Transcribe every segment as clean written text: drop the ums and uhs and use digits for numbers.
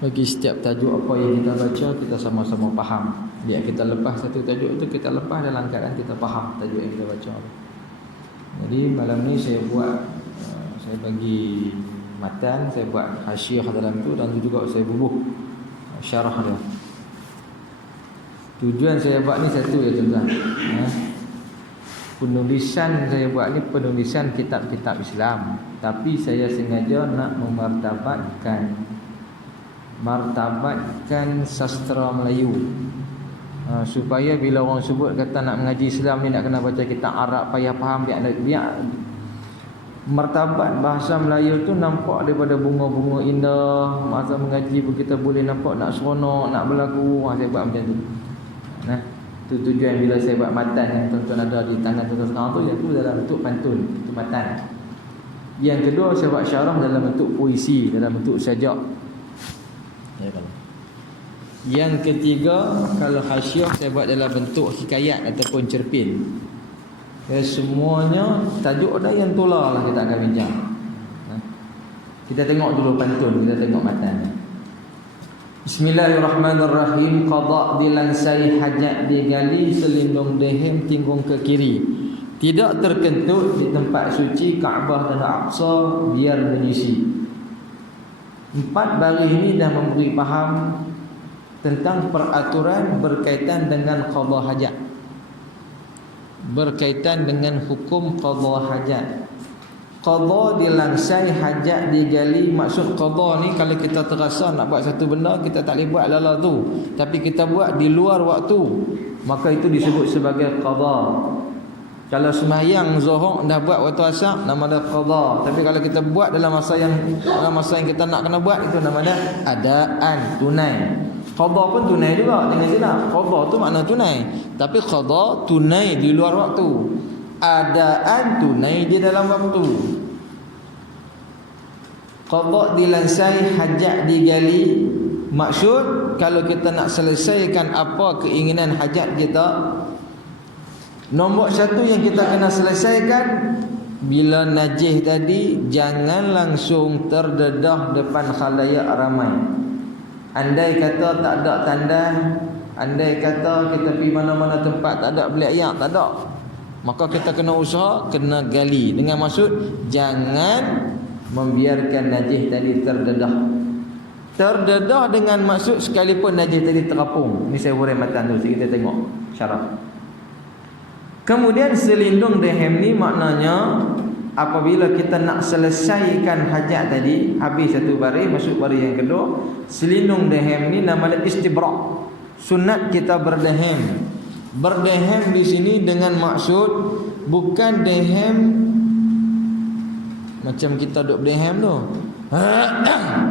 Bagi setiap tajuk apa yang kita baca, kita sama-sama faham. Biar kita lepas satu tajuk itu, kita lepas dalam keadaan kita faham tajuk yang kita baca. Jadi malam ni saya buat, saya bagi matan, saya buat hasyiah dalam tu, dan juga saya bubuh syarah dia. Tujuan saya buat ni satu ya tuan-tuan. Penulisan saya buat ni penulisan kitab-kitab Islam, tapi saya sengaja nak martabatkan sastra Melayu, supaya bila orang sebut kata nak mengaji Islam ni nak kena baca kitab Arab, payah faham, biar martabat bahasa Melayu tu nampak daripada bunga-bunga indah. Masa mengaji pun kita boleh nampak nak seronok, nak berlaku. Saya buat macam tu. Itu tujuan bila saya buat matan yang tuan-tuan ada di tangan tuan-tuan sekarang tu, iaitu dalam bentuk pantun, itu matan. Yang kedua, saya buat syarah dalam bentuk puisi, dalam bentuk sajak. Yang ketiga, kalau hasyiah saya buat dalam bentuk hikayat ataupun cerpen. Semuanya tajuk dah yang tular lah kita akan bincang. Kita tengok dulu pantun, kita tengok matan. Bismillahirrahmanirrahim. Qada dilansai, hajat digali, selindung dehem tinggung ke kiri. Tidak terkentut di tempat suci Kaabah dan Aqsa, biar menyisi. 4 baris ini dah memberi faham tentang peraturan berkaitan dengan qada hajat, berkaitan dengan hukum qada hajat. Qada dilansai, hajat digali. Maksud qada ni, kalau kita terasa nak buat satu benda, kita tak boleh buat lala tu, tapi kita buat di luar waktu, maka itu disebut sebagai qada. Kalau sembahyang zuhur dah buat waktu asar, nama dia qada. Tapi kalau kita buat dalam masa yang kita nak kena buat, itu nama dia adaan, tunai. Qada pun tunai juga, jangan silap. Qada tu makna tunai, tapi qada tunai di luar waktu, adaan tunai di dalam waktu. Qada dilansai, hajat digali. Maksud kalau kita nak selesaikan apa keinginan hajat kita, nombor 1 yang kita kena selesaikan, bila najis tadi, jangan langsung terdedah depan khalayak ramai. Andai kata tak ada tandas, andai kata kita pergi mana-mana tempat tak ada belik air, tak ada, maka kita kena usaha, kena gali. Dengan maksud jangan membiarkan najis tadi terdedah. Terdedah dengan maksud sekalipun najis tadi terapung. Ini saya hurai matan dulu, kita tengok syarah. Kemudian selindung dehem ni maknanya apabila kita nak selesaikan hajat tadi, habis satu baris, masuk baris yang kedua, selindung dehem ni namanya istibrak. Sunat kita berdehem. Berdehem di sini dengan maksud bukan dehem macam kita duduk berdehem tu.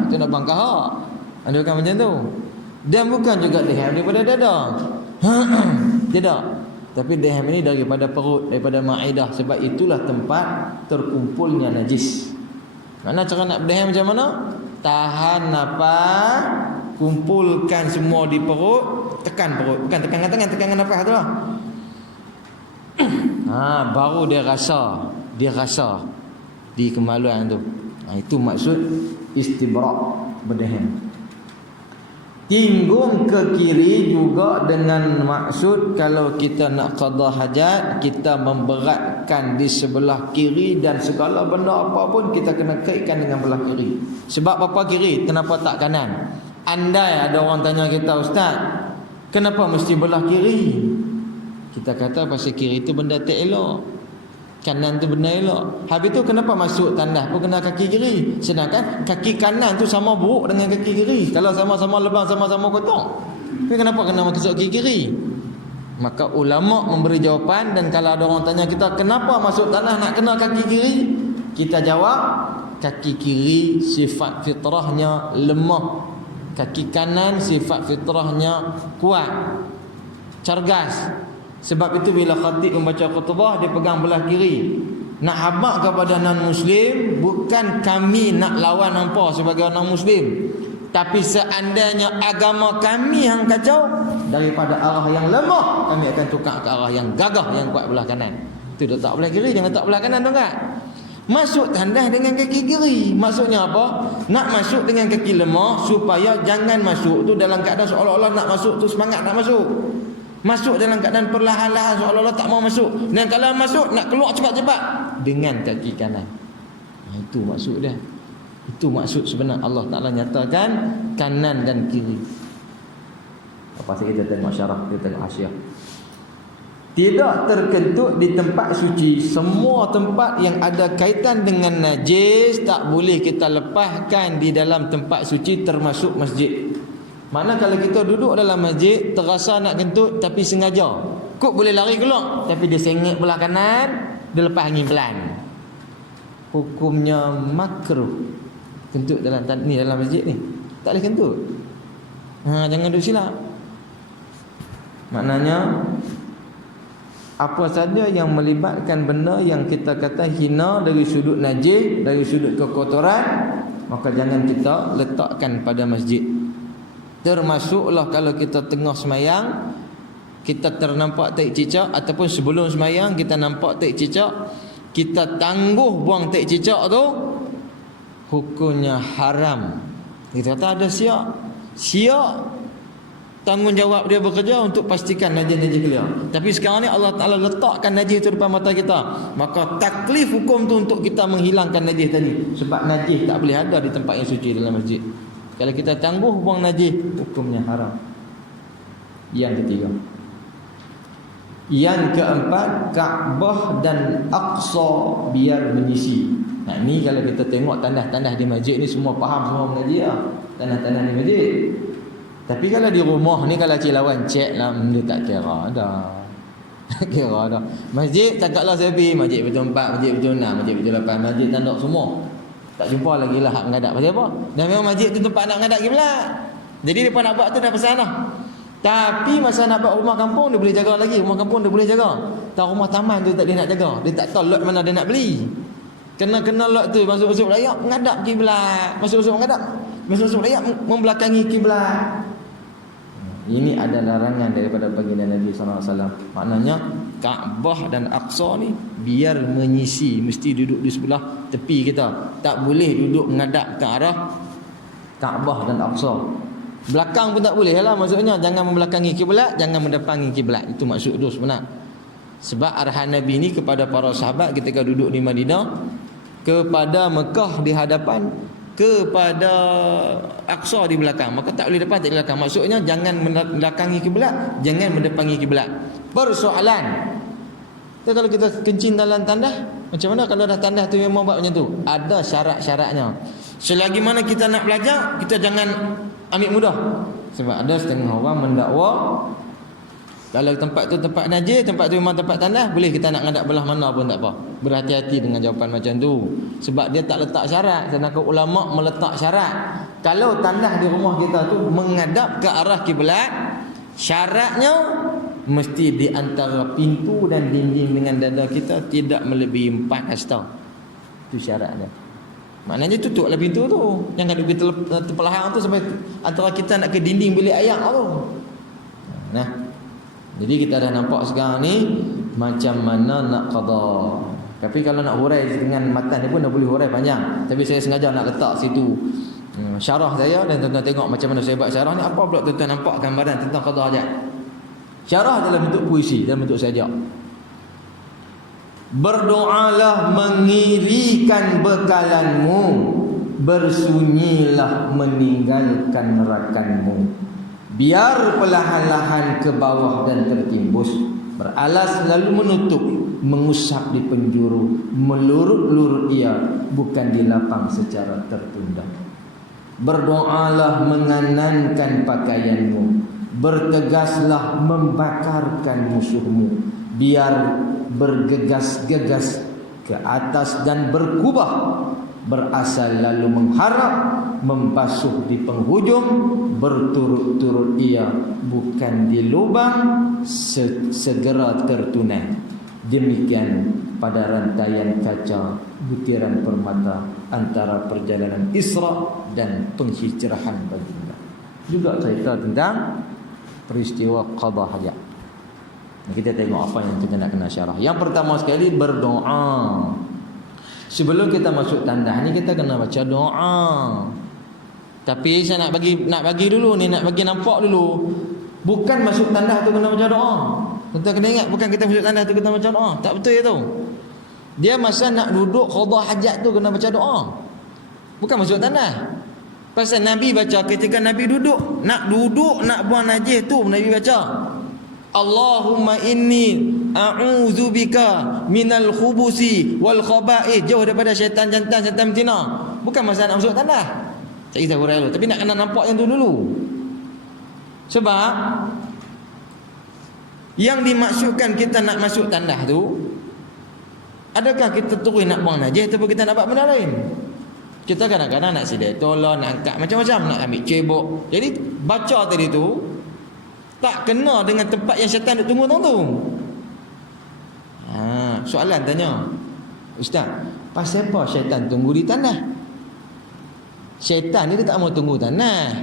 Kita nak bangkah. Ada kan macam tu. Dan bukan juga dehem daripada dada. Tidak. Tapi dehem ini daripada perut, daripada ma'idah. Sebab itulah tempat terkumpulnya najis. Mana cara nak berdehem macam mana? Tahan nafas, kumpulkan semua di perut, tekan perut. Bukan tekan dengan tangan, tekan dengan nafas tu lah. Baru dia rasa di kemaluan tu. Itu maksud istibrak, berdehem. Tinggung ke kiri juga dengan maksud kalau kita nak qada hajat, kita memberatkan di sebelah kiri, dan segala benda apa pun kita kena kaitkan dengan belah kiri. Sebab apa kiri? Kenapa tak kanan? Andai ada orang tanya kita, ustaz, kenapa mesti belah kiri? Kita kata pasal kiri itu benda tak elok, kanan tu benda elok. Habis tu kenapa masuk tandas pun kena kaki kiri, sedangkan kaki kanan tu sama buruk dengan kaki kiri. Kalau sama-sama lebam, sama-sama kotor, tapi kenapa kena masuk kaki kiri? Maka ulama memberi jawapan. Dan kalau ada orang tanya kita kenapa masuk tandas nak kena kaki kiri, kita jawab kaki kiri sifat fitrahnya lemah, kaki kanan sifat fitrahnya kuat, cergas. Sebab itu bila khatib membaca khutbah, dia pegang belah kiri. Nak habaq kepada non-Muslim, bukan kami nak lawan hampa sebagai orang Muslim, tapi seandainya agama kami yang kacau, daripada arah yang lemah, kami akan tukar ke arah yang gagah, yang kuat belah kanan. Itu letak belah kiri, jangan letak belah kanan, tuan kan? Masuk tandas dengan kaki kiri. Maksudnya apa? Nak masuk dengan kaki lemah supaya jangan masuk tu dalam keadaan seolah-olah nak masuk tu semangat nak masuk. Masuk dalam keadaan perlahan-lahan seolah-olah tak mau masuk. Dan kalau masuk nak keluar cepat-cepat dengan kaki kanan. Itu maksud dia. Itu maksud sebenar Allah Ta'ala nyatakan kanan dan kiri. Apa sih kita tengok syarah, kita tengok hasiah. Tidak terkentut di tempat suci. Semua tempat yang ada kaitan dengan najis tak boleh kita lepaskan di dalam tempat suci termasuk masjid. Mana kalau kita duduk dalam masjid terasa nak kentut tapi sengaja, kok boleh lari keluar tapi dia sengit belah kanan, dia lepas angin pelan. Hukumnya makruh kentut dalam masjid ni. Tak boleh kentut. Jangan duduk silap. Maknanya apa saja yang melibatkan benda yang kita kata hina dari sudut najis, dari sudut kekotoran, maka jangan kita letakkan pada masjid. Termasuklah kalau kita tengah semayang, kita ternampak tahi cicak, ataupun sebelum semayang kita nampak tahi cicak, kita tangguh buang tahi cicak tu, hukumnya haram. Kita kata ada siap tanggungjawab dia bekerja untuk pastikan najis-najis keluar. Tapi sekarang ni Allah Ta'ala letakkan najis itu depan mata kita, maka taklif hukum tu untuk kita menghilangkan najis tadi. Sebab najis tak boleh ada di tempat yang suci dalam masjid. Kalau kita tangguh buang najis, hukumnya haram. Yang ketiga. Yang keempat, Kaabah dan Aqsa biar menyisi. Ni kalau kita tengok tandas-tandas di masjid ni semua faham, semua mengaji lah. Tandas-tandas di masjid. Tapi kalau di rumah ni, kalau cik lawan cek lah, dia tak kira dah. Kira dah. Masjid cakaplah saya pergi masjid betul 4, masjid betul 6, masjid betul 8, masjid tanduk semua. Tak jumpa lagi lah hak mengadap. Pasal apa? Dan memang masjid tu tempat nak mengadap kiblat. Jadi depa nak buat tu dah pesan dah. Tapi masa nak buat rumah kampung dia boleh jaga lagi. Rumah kampung dia boleh jaga. Tak rumah taman tu tak dia nak jaga. Dia tak tahu lot mana dia nak beli. Kena lot tu masuk-masuk layak mengadap kiblat. Masuk-masuk mengadap. Masuk-masuk layak membelakangi kiblat. Ini ada larangan daripada baginda Nabi SAW. Maknanya Kaabah dan Aqsa ni biar menyisi, mesti duduk di sebelah tepi kita. Tak boleh duduk menghadap ke arah Kaabah dan Aqsa. Belakang pun tak boleh lah. Maksudnya jangan membelakangi kiblat, jangan mendepangi kiblat. Itu maksud tu sebenar. Sebab arahan Nabi ni kepada para sahabat ketika duduk di Madinah, kepada Mekah di hadapan, kepada Aqsa di belakang. Maka tak boleh depan, tak boleh belakang. Maksudnya jangan membelakangi kiblat, jangan mendepangi kiblat. Persoalan, kalau kita kencing dalam tandas, macam mana kalau dah tandas tu memang buat macam tu? Ada syarat-syaratnya. Selagi mana kita nak belajar, kita jangan ambil mudah. Sebab ada setengah orang mendakwa kalau tempat tu tempat najis, tempat tu memang tempat tandas, boleh kita nak ngadap belah mana pun tak apa. Berhati-hati dengan jawapan macam tu. Sebab dia tak letak syarat. Sedangkan ulama' meletak syarat. Kalau tandas di rumah kita tu menghadap ke arah kiblat, syaratnya mesti di antara pintu dan dinding dengan dada kita tidak melebihi 4 hasta. Itu syaratnya. Maknanya tutuplah pintu tu. Jangan duduk terpelahang tu sampai antara kita nak ke dinding bilik ayak tu. Nah, jadi kita dah nampak sekarang ni macam mana nak qada. Tapi kalau nak hurai dengan matan ni pun dah boleh hurai panjang. Tapi saya sengaja nak letak situ syarah saya, dan tuan-tuan tengok macam mana saya buat syarah ni. Apa pula tuan-tuan nampak gambaran tentang qada hajat. Syarah dalam bentuk puisi, dalam bentuk sajak. Berdoalah mengirikan bekalanmu, bersunyilah meninggalkan rakanmu. Biar perlahan-lahan ke bawah dan tertimbus. Beralas lalu menutup, mengusap di penjuru, melurut-lurut ia, bukan di lapang secara tertunda. Berdoalah menganankan pakaianmu, bertegaslah membakarkan musuhmu. Biar bergegas-gegas ke atas dan berkubah, berasal lalu mengharap, membasuh di penghujung, berturut-turut ia, bukan di lubang, segera tertunai. Demikian pada rantaian kaca butiran permata antara perjalanan Isra dan penghijrahan baginda. Juga cerita tentang peristiwa qada hajat. Kita tengok apa yang kita nak kena syarah. Yang pertama sekali berdoa. Sebelum kita masuk tandas ni kita kena baca doa. Tapi saya nak bagi dulu ni, nak bagi nampak dulu. Bukan masuk tandas tu kena baca doa. Tuan-tuan kena ingat, bukan kita masuk tandas tu kita baca doa. Tak betul ya tu. Dia masa nak duduk qada hajat tu kena baca doa. Bukan masuk tandas. Pasal Nabi baca ketika Nabi duduk, nak buang najis tu Nabi baca. Allahumma inni a'udzubika minal khubusi wal khaba'ith. Jauh daripada syaitan jantan, syaitan betina. Bukan masa nak masuk tandas. Tak kisah hurai dulu, tapi nak kena nampak yang tu dulu. Sebab yang dimaksudkan kita nak masuk tandas tu, adakah kita terus nak buang najis ataupun kita nak buat benda lain? Kita kadang-kadang nak sidai tolong, nak angkat macam-macam, nak ambil cebok. Jadi baca tadi tu tak kena dengan tempat yang syaitan duk tunggu tu. Soalan tanya, Ustaz, pasal apa syaitan tunggu di tandas? Syaitan ni dia tak mau tunggu tandas.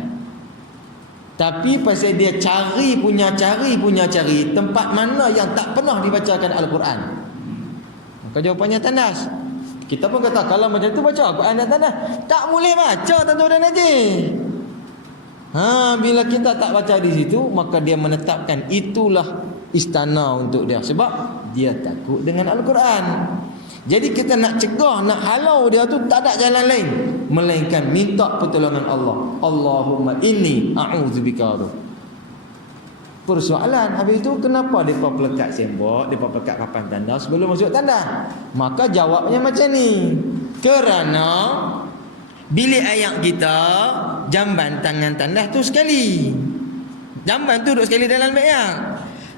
Tapi pasal dia cari tempat mana yang tak pernah dibacakan Al-Quran. Maka jawapannya tandas. Kita pun kata kalau macam tu baca Al-Quran dan tandas. Tak boleh baca tuan-tuan dan najis. Bila kita tak baca di situ, maka dia menetapkan itulah istana untuk dia. Sebab dia takut dengan Al-Quran. Jadi kita nak cegah, nak halau dia tu tak ada jalan lain melainkan minta pertolongan Allah. Allahumma inni a'udzubika. Persoalan habis itu, kenapa mereka pelekat sembok, mereka pelekat papan tanda sebelum masuk tanda? Maka jawabnya macam ni. Kerana bilik ayak kita, jamban tangan tandas tu sekali. Jamban tu duduk sekali dalam bilik ayak.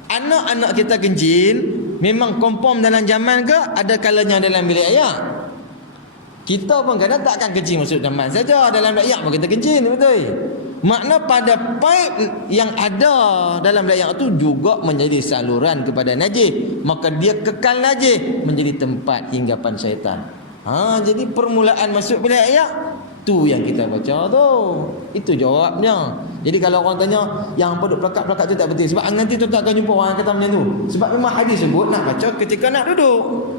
Anak-anak kita kencing memang confirm dalam zaman ke ada kalanya dalam bilik ayak? Kita pun kadang tak akan kencing masuk jamban saja, dalam bilik ayak pun kita kencing, betul? Makna pada pipe yang ada dalam bilik ayak tu juga menjadi saluran kepada najis. Maka dia kekal najis menjadi tempat hinggapan syaitan. Jadi permulaan masuk bilik ayak tu yang kita baca tu. Itu jawabnya. Jadi kalau orang tanya yang apa duk pelakat-pelakat tu tak betul, sebab nanti tuan-tuan akan jumpa orang kata macam tu. Sebab memang hadis sebut nak baca ketika nak duduk.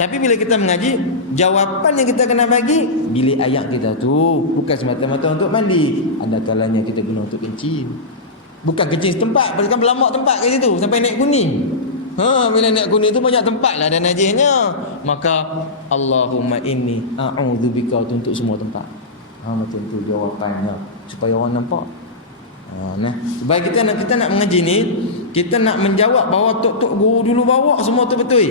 Tapi bila kita mengaji, jawapan yang kita kena bagi, bilik ayak kita tu bukan semata-mata untuk mandi. Ada kalanya kita guna untuk kencing. Bukan kencing setempat, kan berlambak tempat kat situ sampai naik kuning. Bila naik kuning tu banyak tempat lah ada najisnya. Maka Allahumma inni a'udzubika untuk semua tempat. Macam tu jawapannya supaya orang nampak. Sebab kita nak mengaji ni, kita nak menjawab bahawa tok-tok guru dulu bawa semua tu betul.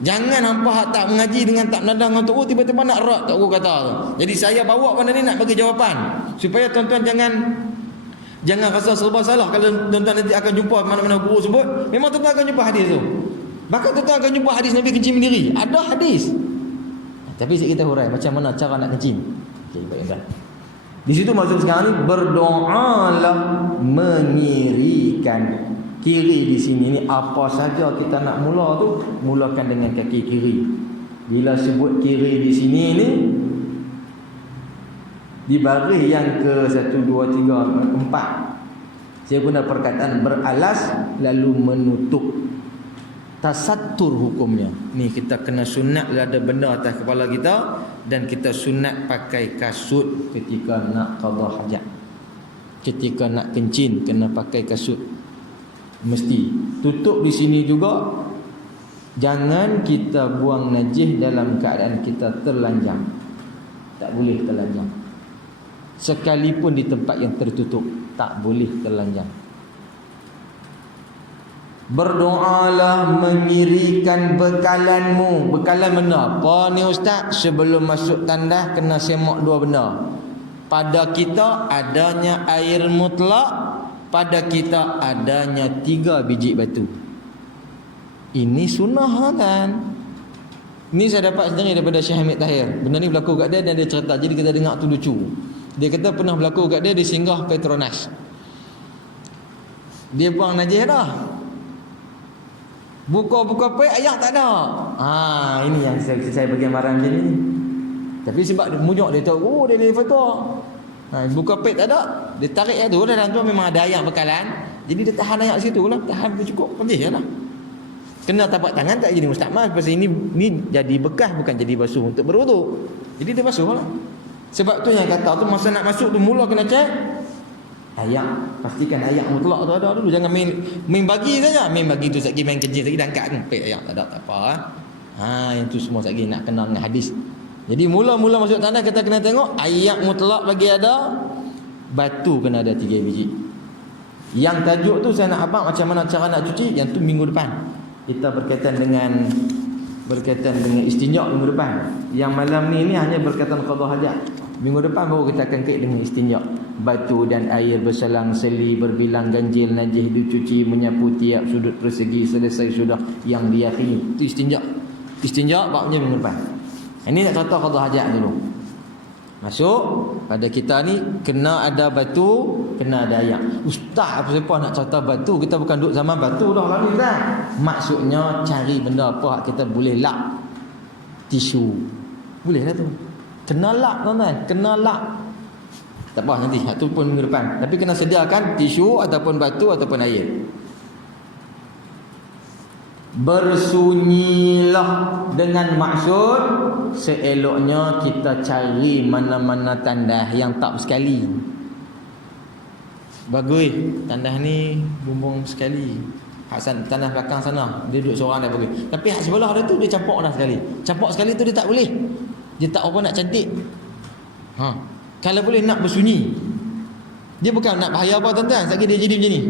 Jangan hampa tak mengaji dengan tak menadang dengan tok guru tiba-tiba nak rak tok guru kata tu. Jadi saya bawa benda ni nak bagi jawapan supaya tuan-tuan jangan rasa serba salah kalau tuan-tuan nanti akan jumpa mana-mana guru sebut. Memang tuan-tuan akan jumpa hadis tu. Bahkan tuan-tuan akan jumpa hadis Nabi kencing berdiri. Ada hadis. Tapi sikit kita hurai macam mana cara nak kencing. Okey, baik dah. Di situ maksud sekarang ni berdoalah mengirikan. Kiri di sini ni apa saja kita nak mula tu, mulakan dengan kaki kiri. Bila sebut kiri di sini ni di baris yang ke 1 2 3 4 saya guna perkataan beralas lalu menutup. Tasattur hukumnya. Ni kita kena sunat ada benda atas kepala kita dan kita sunat pakai kasut ketika nak qada hajat. Ketika nak kencing kena pakai kasut. Mesti tutup di sini juga. Jangan kita buang najis dalam keadaan kita terlanjang. Tak boleh terlanjang. Sekalipun di tempat yang tertutup, tak boleh terlanjang. Berdoalah mengirikan bekalanmu. Bekalan benda apa ni Ustaz? Sebelum masuk tandas kena semak dua benda. Pada kita adanya air mutlak, pada kita adanya 3 biji batu. Ini sunnah kan? Ini saya dapat sendiri daripada Syekh Hamid Tahir. Benda ni berlaku kat dia dan dia cerita. Jadi kita dengar tu lucu. Dia kata pernah berlaku kat dia di singgah Petronas. Dia buang najis dah. Buka-buka pek ayak tak ada. Ini yang saya bagi amaran dia ni. Tapi sebab munyok dia tahu, dia fatwa. Buka pek tak ada. Dia tarik air tu dalam tu memang ada ayak bekalan. Jadi dia tahan ayak situ lah. Tahan cukup. Pendih lah. Kena tapak tangan tak jadi mustakmal. Pasal ini jadi bekas, bukan jadi basuh untuk berwuduk. Jadi dia basuh lah. Sebab tu yang kata tu masa nak masuk tu mula kena cek ayak. Pastikan ayak mutlak tu ada dulu. Jangan main bagi saja. Main bagi tu sekali main kerja sekali dah angkat kan. Pek ayak tak ada, tak apa. Yang tu semua sekali nak kena dengan hadis. Jadi mula-mula masuk tandas kita kena tengok ayak mutlak bagi ada, batu kena ada 3 biji. Yang tajuk tu saya nak abang macam mana cara nak cuci, yang tu minggu depan. Kita berkaitan dengan istinja minggu depan. Yang malam ni hanya berkaitan qada hajat. Minggu depan baru kita akan kait dengan istinja. Batu dan air berselang seli, berbilang ganjil, najis dicuci, menyapu tiap sudut persegi, selesai sudah yang diyakini. Itu istinja. Istinja babnya minggu depan. Ini nak contoh qada hajat dulu. Masuk pada kita ni kena ada batu, kena ada air. Ustaz apa siapa nak contoh batu? Kita bukan duduk zaman batu dah lama dah. Maksudnya cari benda apa kita boleh lap. Tisu. Boleh lah tu. Kena lap tuan-tuan, kena lap. Tak apa nanti, tu pun minggu depan. Tapi kena sediakan tisu ataupun batu ataupun air. Bersunyilah dengan maksud seeloknya kita cari mana-mana tandas yang tak bersekali. Bagus tandas ni bumbung sekali. Hak tandas belakang sana dia duduk seorang dah bagus. Tapi hak sebelah dia tu dia campak dah sekali. Campak sekali tu dia tak boleh. Dia tak apa nak cantik. Kalau boleh nak bersunyi. Dia bukan nak bahaya apa tuan-tuan. Sekali dia jadi macam ni.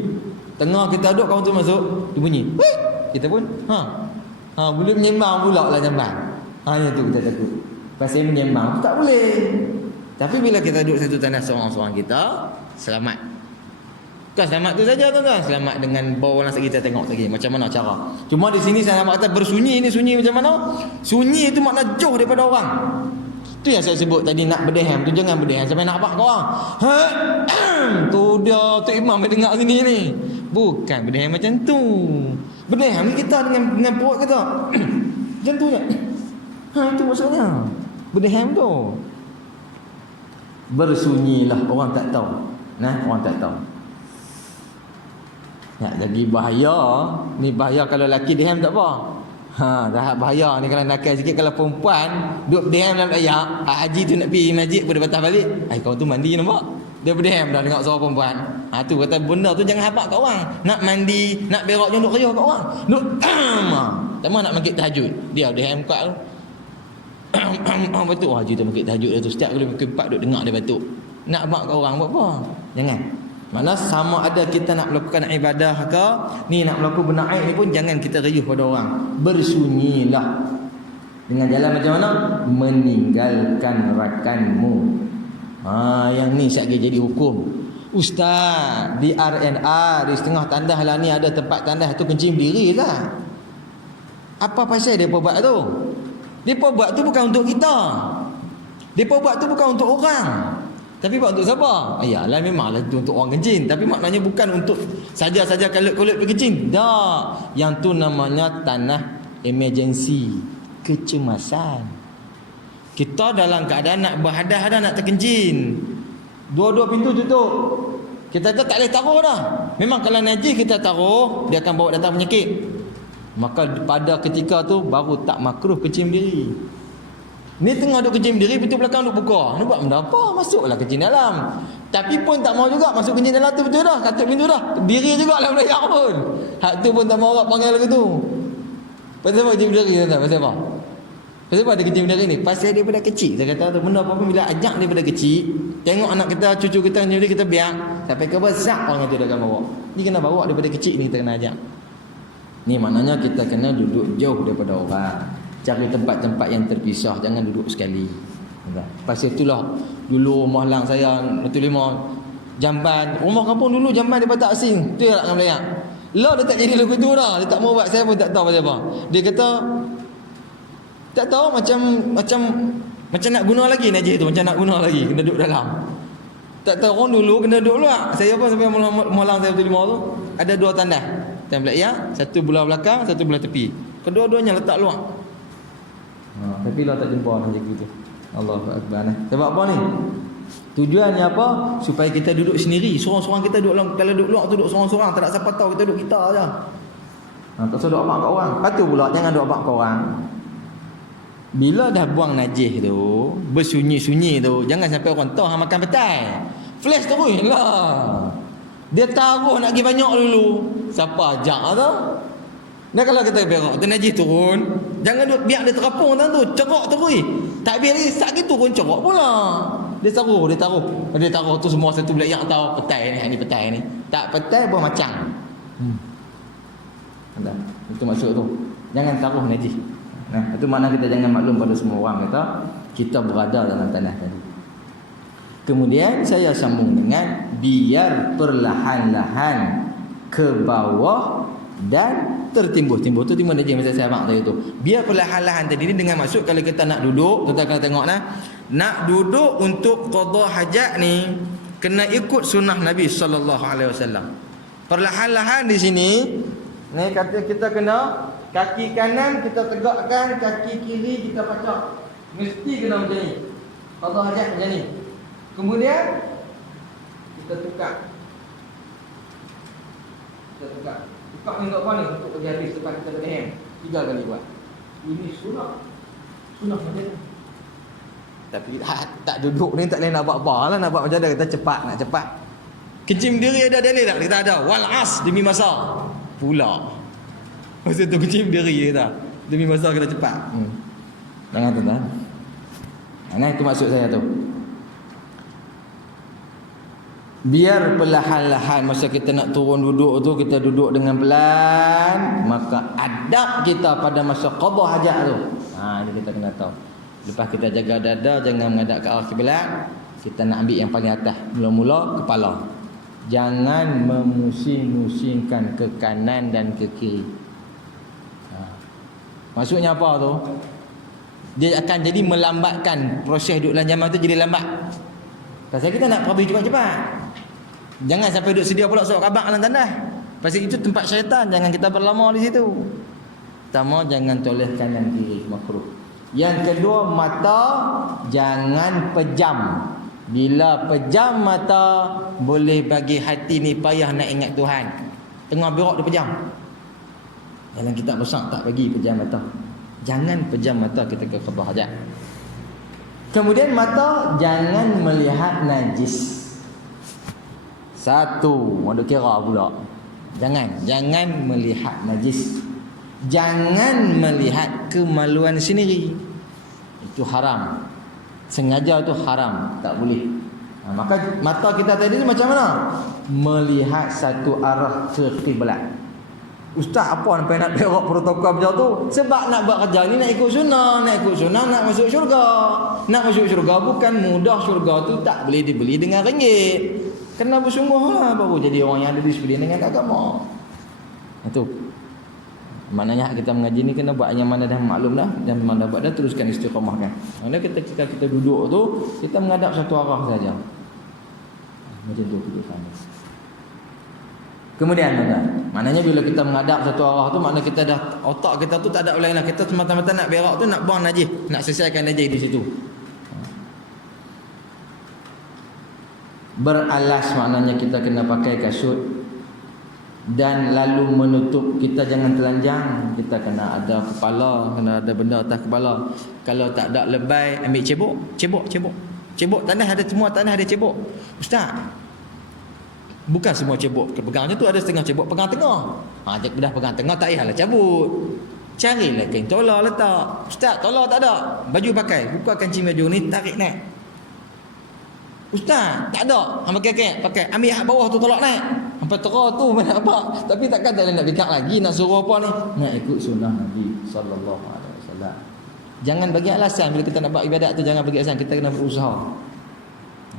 Tengah kita duduk kawan tu masuk, dia bunyi. Kita pun boleh menyembang pula lah nyembang. Yang tu kita takut. Pasal menyembang tu tak boleh. Tapi bila kita duduk satu tandas seorang-seorang kita, selamat. Bukan selamat tu saja tuan-tuan. Selamat dengan bawa orang kita tengok lagi macam mana cara. Cuma di sini saya nak kata bersunyi ni sunyi macam mana? Sunyi itu makna jauh daripada orang. Tu yang saya sebut tadi nak berdehem tu jangan berdehem sampai nak apa kau orang. Tu dia tu imam yang dengar sini ni. Bukan berdehem macam tu. Berdehem ni kita dengan perut kita. Macam tu je. Itu maksudnya. Berdehem tu. Bersunyilah, orang tak tahu. Orang tak tahu. Jadi bahaya. Ni bahaya kalau lelaki dehem tak apa. Dah bahaya ni kalau nakal sikit. Kalau perempuan duduk berdehem dalam ayak, haji tu nak pergi masjid pun dia patah balik. Kau tu mandi nampak? Dia berdehem dah dengar suara perempuan. Tu kata benda tu jangan habaq kat orang. Nak mandi, nak berak jangan duduk riuh kat orang. Duduk tak mahu nak maghrib tahajud. Dia berdehem kat tu. Betul haji tu maghrib tahajud dia tu. Setiap kali maghrib 4 duduk dengar dia batuk. Nak habaq kat orang buat apa? Jangan. Mana sama ada kita nak melakukan ibadah ke, ni nak melakukan benda aib ni pun jangan kita riuh pada orang. Bersunyilah. Dengan jalan macam mana? Meninggalkan rakanmu. Yang ni sekali jadi hukum. Ustaz, di RNR di setengah tandas lah ni ada tempat tandas tu kencing berdiri lah. Apa pasal dia buat tu? Dia buat tu bukan untuk kita. Dia buat tu bukan untuk orang. Tapi buat untuk siapa? Yalah memanglah itu untuk orang kencing. Tapi maknanya bukan untuk saja-saja kulit pergi kencing. Tak. Yang tu namanya tanah emergency. Kecemasan. Kita dalam keadaan nak berhadah-hadah nak terkencing. Dua-dua pintu tutup. Kita tak boleh taruh dah. Memang kalau najis kita taruh, dia akan bawa datang penyakit. Maka pada ketika tu baru tak makruh kencing berdiri. Ni tengah duk kencing berdiri, pintu belakang duk buka. Ni buat benda apa? Masuklah kencing dalam. Tapi pun tak mau juga masuk kencing dalam tu betul dah. Katuk pintu dah. Diri juga dalam layak pun. Hak tu pun tak mau orang panggil lagu tu. Pasal apa kencing berdiri tuan-tuan? Pasal apa? Pasal apa ada kencing berdiri ni? Pasal daripada kecil. Saya kata tu benda apa-apa bila ajak daripada kecil. Tengok anak kita, cucu kita kencing berdiri, kita biar. Sampai ke besar orang itu dah akan bawa. Ni kena bawa daripada kecil ni kita kena ajak. Ni maknanya kita kena duduk jauh daripada orang. Cari tempat-tempat yang terpisah. Jangan duduk sekali. Pasal itulah dulu rumah lang saya Batu Lima jamban. Rumah kampung dulu jamban dia tak asing. Tu yang nak melayak. Lah dia tak jadi lagu tu dah. Dia tak mau buat, saya pun tak tahu pasal apa. Dia kata tak tahu macam nak guna lagi najis tu. Macam nak guna lagi. Kena duduk dalam. Tak tahu orang dulu kena duduk luar. Saya pun sampai rumah lang saya Batu Lima tu ada 2 tandas. Tandas melayak. Satu belah belakang, satu belah tepi. Kedua-duanya letak luar. Tapi lah tak jumpa macam itu. Allahu Akbar. Sebab apa ni? Tujuannya apa? Supaya kita duduk sendiri. Seorang-seorang kita duduk dalam, kalau duduk luar tu duduk seorang-seorang, tak ada siapa tahu kita duduk kita aja. Tak usah duk abang kat orang. Lepas tu pula jangan duk abang kat orang. Bila dah buang najis tu, bersunyi-sunyi tu, jangan sampai orang tahu hang makan petai. Flash terus lah. Dia taruh nak pergi banyak dulu. Siapa ajak tu? Dan kalau kita berak, tu najis turun, jangan duk biar dia terapung tu, cerok terus. Tak biar dia sat gitu pun cerok pula. Dia taruh tu semua satu belah yang tahu petai ni petai ni. Tak petai buah macam. Itu maksud tu. Jangan taruh najis. Nah, itu makna kita jangan maklum pada semua orang kata kita berada dalam tanah tadi. Kemudian saya sambung dengan biar perlahan-lahan ke bawah dan tertimbuh-timbuh. Tu timbul najis masa saya abang tadi tu. Biar perlahan-lahan tadi ni dengan maksud kalau kita nak duduk, kita kena tengok nah. Nak duduk untuk qada hajat ni kena ikut sunnah Nabi sallallahu alaihi wasallam. Perlahan-lahan di sini ni kata kita kena kaki kanan kita tegakkan, kaki kiri kita pacak. Mesti kena macam ni. Qada hajat macam ni. Kemudian kita tukar. Tukar ni untuk apa ni? Untuk pergi habis lepas kita berhem. 3 kali buat. Ini sunnah. Sunnah macam ni. Tapi tak duduk ni tak boleh nak buat apa lah. Nak buat macam mana kita nak cepat. Kencing diri ada dalil tak? Kita ada. Wal as demi masa. Pula. Masa tu kencing diri kita. Demi masa kita cepat. Jangan tuan-tuan. Nah itu maksud saya tu. Biar perlahan-lahan masa kita nak turun duduk tu kita duduk dengan pelan, maka adab kita pada masa qada hajat tu. Ini kita kena tahu. Lepas kita jaga dada jangan menghadap ke arah kiblat, kita nak ambil yang paling atas. Mula-mula kepala. Jangan memusing-musingkan ke kanan dan ke kiri. Maksudnya apa tu? Dia akan jadi melambatkan proses duduk dalam jamaah tu, jadi lambat. Pasal kita nak pergi cepat-cepat. Jangan sampai duduk sedia pula sok kabak dalam tandas. Pasal itu tempat syaitan, jangan kita berlama di situ. Pertama, jangan toleh kanan kiri, makruh. Yang kedua, mata jangan pejam. Bila pejam mata, boleh bagi hati ni payah nak ingat Tuhan. Tengah berak dia pejam. Dalam kitab besar tak bagi pejam mata. Jangan pejam mata kita ke qada hajat. Kemudian mata jangan melihat najis. Satu, ada kira pula. Jangan melihat najis. Jangan melihat kemaluan sendiri. Itu haram. Sengaja tu haram, tak boleh. Maka mata kita tadi ni macam mana? Melihat satu arah ke kiblat. Ustaz apa sampai nak berak protokol macam tu? Sebab nak buat kerja ni nak ikut sunnah nak masuk syurga. Nak masuk syurga bukan mudah, syurga tu tak boleh dibeli dengan ringgit. Kena bersungguhlah baru jadi orang yang ada disiplin dengan agama. Itu. Maknanya kita mengaji ni kena buat yang mana dah maklum dah dan mana buat dah teruskan istiqamah kan. Maksudnya kita duduk tu kita menghadap satu arah saja. Macam tu kita sama. Kemudian maknanya bila kita menghadap satu arah tu maknanya kita dah otak kita tu tak ada lain lah. Kita semata-mata nak berak tu nak buang najis, nak selesaikan najis di situ. Beralas maknanya kita kena pakai kasut dan lalu menutup, kita jangan telanjang, kita kena ada kepala, kena ada benda atas kepala. Kalau tak ada lebay ambil cebok tanah ada, semua tanah ada cebok. Ustaz, bukan semua cebok pegangnya tu, ada setengah cebok pegang tengah. Dah pegang tengah tak payahlah cabut. Carilah kain tola letak. Ustaz, tola tak ada. Baju pakai, buka kancing baju ni tarik naik. Ustaz, tak ada. Hang pakai. Ambil hak bawah tu tolak naik. Sampai terah tu mana apa. Tapi takkan tak nak bikat lagi, nak suruh apa ni? Nak ikut sunnah Nabi sallallahu alaihi wasallam. Jangan bagi alasan bila kita nak buat ibadat tu, jangan bagi alasan, kita kena berusaha.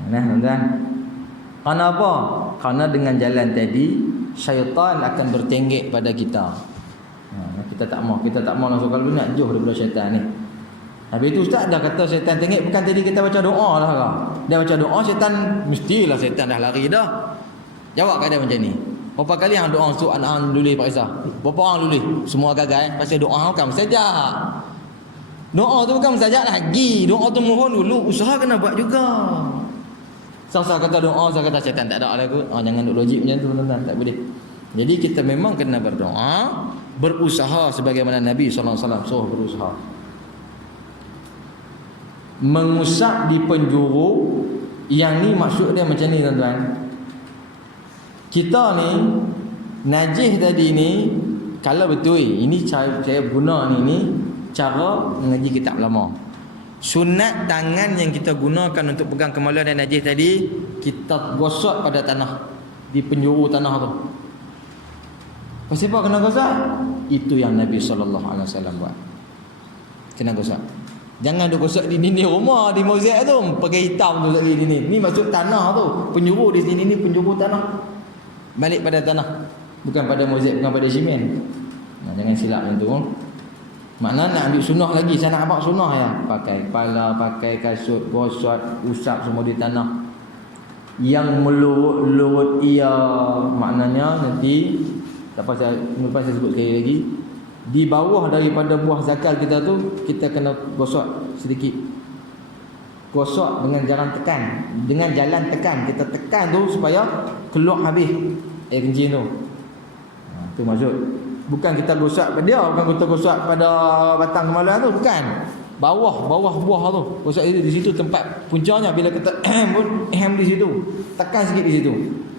Nah, tuan-tuan. Kerana apa? Kerana dengan jalan tadi syaitan akan bertenggek pada kita. Kita tak mau langsung kalau nak jauh daripada syaitan ni. Habis itu ustaz dah kata syaitan tenggek, bukan tadi kita baca doa lah kau. Dia baca doa syaitan, mestilah syaitan dah lari dah. Jawab keadaan macam ni. Berapa kali hang doa untuk anak-anak lulih Pak Isa? Berapa orang lulih? Semua gagal. Pasal doa bukan mustajab. Doa tu bukan mustajab lagi. Doa tu mohon dulu, usaha kena buat juga. Saya kata doa, saya kata syaitan tak ada lah kot. Jangan duk logik macam tu tuan-tuan, tak boleh. Jadi kita memang kena berdoa, berusaha sebagaimana Nabi SAW suruh berusaha. Mengusap di penjuru, yang ni maksud dia macam ni tuan-tuan. Kita ni najis tadi ni, kalau betul ini saya guna ni cara mengaji kitab lama. Sunat tangan yang kita gunakan untuk pegang kemaluan dan najis tadi, kita gosok pada tanah, di penjuru tanah tu. Pasal apa kena gosok? Itu yang Nabi SAW buat. Kena gosok. Jangan duk gosok di dinding rumah, di mozaik tu, pakai hitam tu lagi dinding. Ni maksud tanah tu, penjuru di sini ni penjuru tanah. Balik pada tanah, bukan pada mozaik, bukan pada simen. Nah, jangan silap macam tu. Makna nak ambil sunnah lagi, saya nak abang sunnah ya. Pakai kepala, pakai kasut, gosok, usap semua di tanah. Yang melurut-lurut ia, maknanya nanti lepas saya sebut sekali lagi, di bawah daripada buah zakal kita tu, kita kena gosok sedikit. Gosok dengan jalan tekan, dengan jalan tekan. Kita tekan tu supaya keluar habis air kencing tu. Tu maksud. Bukan kita gosok pada dia, bukan kita gosok pada batang kemaluan tu, bukan. Bawah buah tu. Gosok di situ tempat puncanya, bila kita pun di situ. Tekan sikit di situ.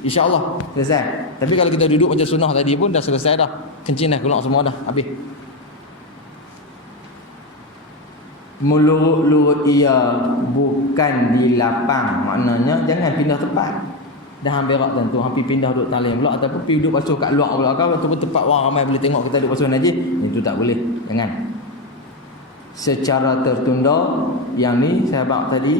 InsyaAllah selesai. Tapi kalau kita duduk macam sunnah tadi pun dah selesai dah. Kencing dah keluar semua dah, habis. Melurut-lurut ia, bukan di lapang. Maknanya jangan pindah tempat. Dah berak tentu hampir pindah duduk talim pula, ataupun pergi duduk basuh kat luar pula, ataupun tempat orang ramai boleh tengok kita duduk basuh najis. Itu tak boleh. Jangan. Secara tertunda, yang ni saya bak tadi,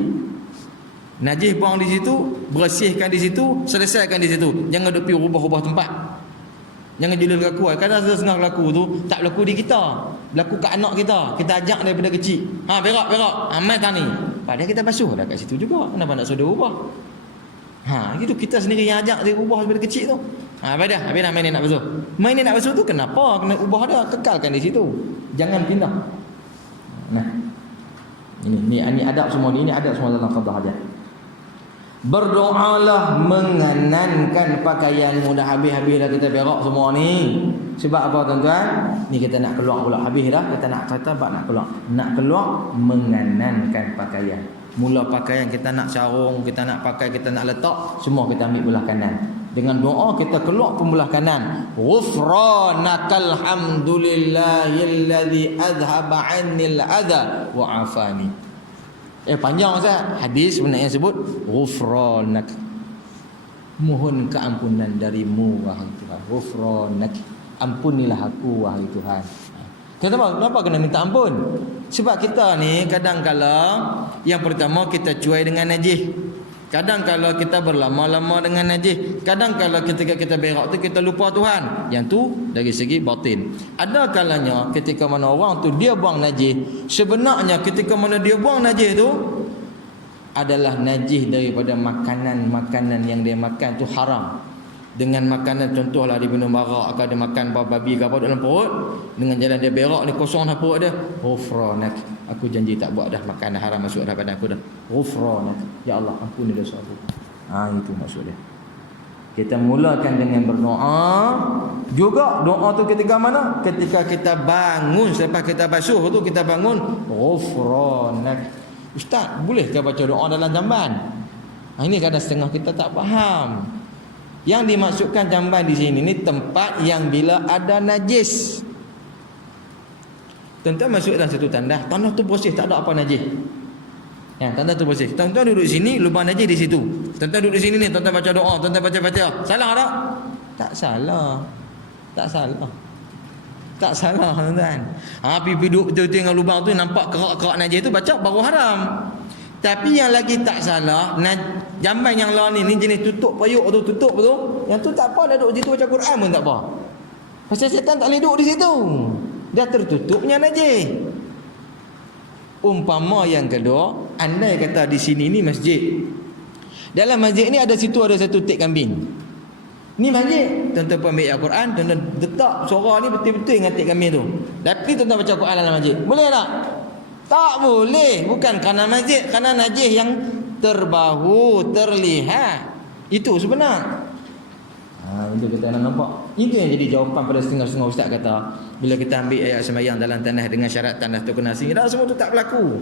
najis buang di situ, bersihkan di situ, selesaikan di situ. Jangan duk pergi ubah-ubah tempat. Jangan jadi berlaku. Kadang ada setengah berlaku tu tak berlaku di kita, berlaku kat anak kita. Kita ajak daripada kecil. Berak. Amal tani. Padahal kita basuh dah kat situ juga. Kenapa nak suruh ubah? Gitu kita sendiri yang ajak dia ubah daripada kecil tu. Habis dah main ni nak basuh. Main ni nak basuh tu kenapa kena ubah dah? Kekalkan di situ. Jangan pindah. Nah. Ini adab semua ni, ini adab semua dalam qada hajat. Berdoalah menganankan pakaianmu. Dah habis-habis dah kita berak semua ni. Sebab apa tuan-tuan? Ni kita nak keluar pula, habis dah. Kita nak kata nak keluar. Nak keluar menganankan pakaian. Mula pakaian kita nak sarung, kita nak pakai, kita nak letak, semua kita ambil belah kanan. Dengan doa kita keluar pun belah kanan. Ghufranakal hamdulillahilladzi adhaba 'annil adha wa 'afani. Panjang Ustaz. Hadis sebenarnya sebut ghufranak. Mohon keampunan darimu wahai Tuhan. Ghufranak. Ampunilah aku wahai Tuhan. Kenapa kena minta ampun? Sebab kita ni kadang-kala yang pertama kita cuai dengan najis. Kadang-kala kita berlama-lama dengan najis. Kadang-kala ketika kita berak tu kita lupa Tuhan. Yang tu dari segi batin. Ada kalanya ketika mana orang tu dia buang najis, sebenarnya ketika mana dia buang najis tu adalah najis daripada makanan-makanan yang dia makan tu haram. Dengan makanan contohlah dia minum arak, atau dia makan babi ke apa dalam perut, dengan jalan dia berak ni kosong dah perut dia. Ghufranak. Aku janji tak buat dah makanan haram masuk dah badan aku dah. Ghufranak. Ya Allah, ampuni dosa aku. Itu maksud dia. Kita mulakan dengan berdoa. Juga doa tu ketika mana? Ketika kita bangun, selepas kita basuh tu kita bangun. Ghufranak. Ustaz, bolehkah baca doa dalam jamban? Ini kadang setengah kita tak faham. Yang dimaksudkan jamban di sini ni tempat yang bila ada najis. Tuan-tuan masuk dalam satu tandas, tanah tu bersih, tak ada apa najis. Tandas tu bersih. Tuan-tuan duduk sini, lubang najis di situ. Tuan-tuan duduk sini ni, tuan-tuan baca doa, tuan-tuan baca Fatihah. Salah tak? Tak salah. Tak salah tuan-tuan. Pergi duduk betul-betul dengan lubang tu, nampak kerak-kerak najis tu, baca baru haram. Tapi yang lagi tak salah, jamban yang lain ni jenis tutup payuk tu, tutup tu. Yang tu tak apa, dah duduk situ baca Quran pun tak apa. Pasal setan tak boleh duduk di situ. Dah tertutupnya najis. Umpama yang kedua, andai kata di sini ni masjid. Dalam masjid ni ada satu tek kambing. Ni masjid. Tuan-tuan pun ambil Al-Quran, tuan-tuan letak suara ni betul-betul dengan tek kambing tu. Tapi tuan-tuan baca Quran dalam masjid. Boleh tak? Tak boleh. Bukan kerana masjid, kerana najis yang terbahu, terlihat. Itu sebenar. Itu kita nak nampak. Itu yang jadi jawapan pada setengah-setengah ustaz kata, bila kita ambil ayat sembahyang dalam tanah dengan syarat tanah tu kena asing, dah semua tu tak berlaku.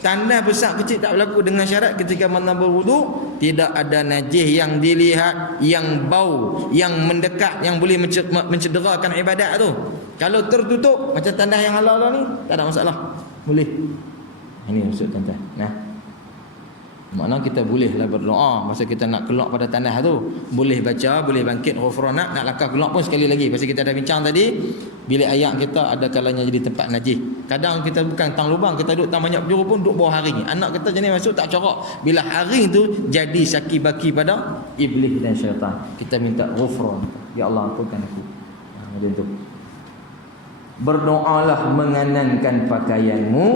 Tanah besar kecil tak berlaku dengan syarat ketika mana berwuduk tidak ada najis yang dilihat, yang bau, yang mendekat, yang boleh mencederakan ibadat tu. Kalau tertutup macam tanah yang halal ni, tak ada masalah. Boleh. Ini maksud tuan-tuan. Nah. Maknanya kita bolehlah berdoa masa kita nak keluar pada tanah tu. Boleh baca, boleh bangkit ghufranak, nak langkah keluar pun sekali lagi. Pasal kita dah bincang tadi, bilik ayak kita ada kalanya jadi tempat najis. Kadang kita bukan tang lubang, kita duduk tang banyak penjuru pun duduk bawah haring. Anak kita jenis masuk tak corak. Bila haring tu jadi syaki baki pada iblis dan syaitan. Kita minta ghufran. Ya Allah, ampunkan aku. Macam tu. Berdoalah menganankan pakaianmu,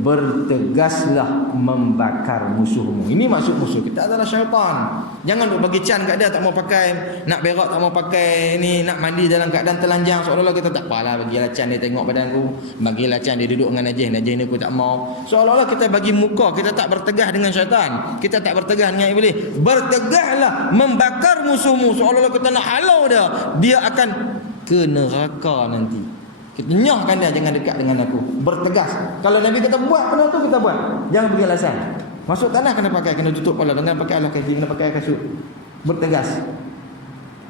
bertegaslah membakar musuhmu. Ini maksud musuh kita adalah syaitan. Jangan duk bagi can kat dia tak mau pakai, nak berak tak mau pakai, ni nak mandi dalam keadaan telanjang, seolah-olah kita tak apalah, bagilah can dia tengok badanku, bagilah can dia duduk dengan najis ni aku tak mau. Seolah-olah kita bagi muka, kita tak bertegah dengan syaitan, kita tak bertegah dengan iblis. Bertegahlah membakar musuhmu, seolah-olah kita nak halau dia akan ke neraka nanti. Kita nyahkan dia, jangan dekat dengan aku. Bertegas. Kalau Nabi kata buat benda tu, kita buat. Jangan bagi alasan. Masuk tanah kena pakai, kena tutup kepala, kena pakai alas kaki, kena pakai kasut. Bertegas.